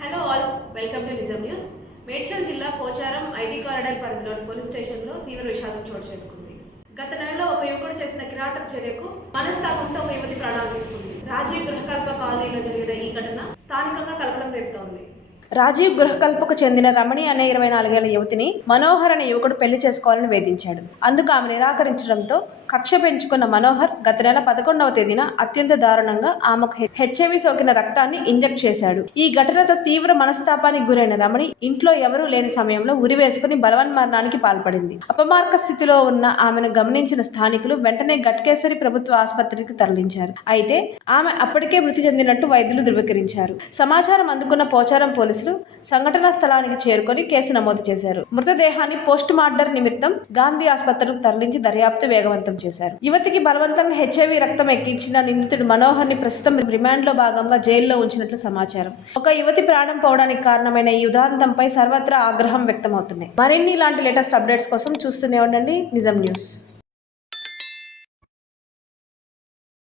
Hello all, welcome to నిజం news. Medchal జిల్లా Pocharam IT corridor పరిధిలోని పోలీస్ స్టేషన్లో తీవ్ర విషాదం చోటు చేసుకుంది. గత నెలలో ఒక యువకుడు చేసిన కిరాతక చర్యకు మనస్తాపంతో ఒక యువతి ప్రాణాలు తీసుకుంది. రాజీవ్ గృహకల్ప కాలనీలో జరిగిన ఈ ఘటన స్థానికంగా కలకలం రేపుతోంది. రాజీవ్ గృహకల్పకు చెందిన రమణి అనే 24 ఏళ్ల యువతిని మనోహర్ అనే యువకుడు పెళ్లి చేసుకోవాలని వేధించాడు. అందుకు ఆమె నిరాకరించడంతో కక్ష పెంచుకున్న మనోహర్ గత నెల 11వ తేదీన అత్యంత దారుణంగా ఆమెకు హెచ్ఐవి సోకిన రక్తాన్ని ఇంజెక్ట్ చేశాడు. ఈ ఘటనతో తీవ్ర మనస్తాపానికి గురైన రమణి ఇంట్లో ఎవరూ లేని సమయంలో ఉరివేసుకుని బలవన్మరణానికి పాల్పడింది. అపమార్క స్థితిలో ఉన్న ఆమెను గమనించిన స్థానికులు వెంటనే గట్కేసరి ప్రభుత్వ ఆసుపత్రికి తరలించారు. అయితే ఆమె అప్పటికే మృతి చెందినట్టు వైద్యులు ధృవీకరించారు. సమాచారం అందుకున్న పోచారం పోలీసులు సంఘటనా స్థలానికి చేరుకొని కేసు నమోదు చేశారు. మృతదేహాన్ని పోస్ట్ మార్టం నిమిత్తం గాంధీ ఆసుపత్రికి తరలించి దర్యాప్తు వేగవంతం చేశారు. యువతికి బలవంతంగా హెచ్ఐవి రక్తం ఎక్కించిన నిందితుడు మనోహర్ ని ప్రస్తుతం రిమాండ్ లో భాగంగా జైల్లో ఉంచినట్లు సమాచారం. ఒక యువతి ప్రాణం పోవడానికి కారణమైన ఈ ఉదాంతంపై సర్వత్రా ఆగ్రహం వ్యక్తమవుతున్నాయి. మరిన్ని ఇలాంటి లేటెస్ట్ అప్డేట్స్ కోసం చూస్తూనే ఉండండి నిజం న్యూస్.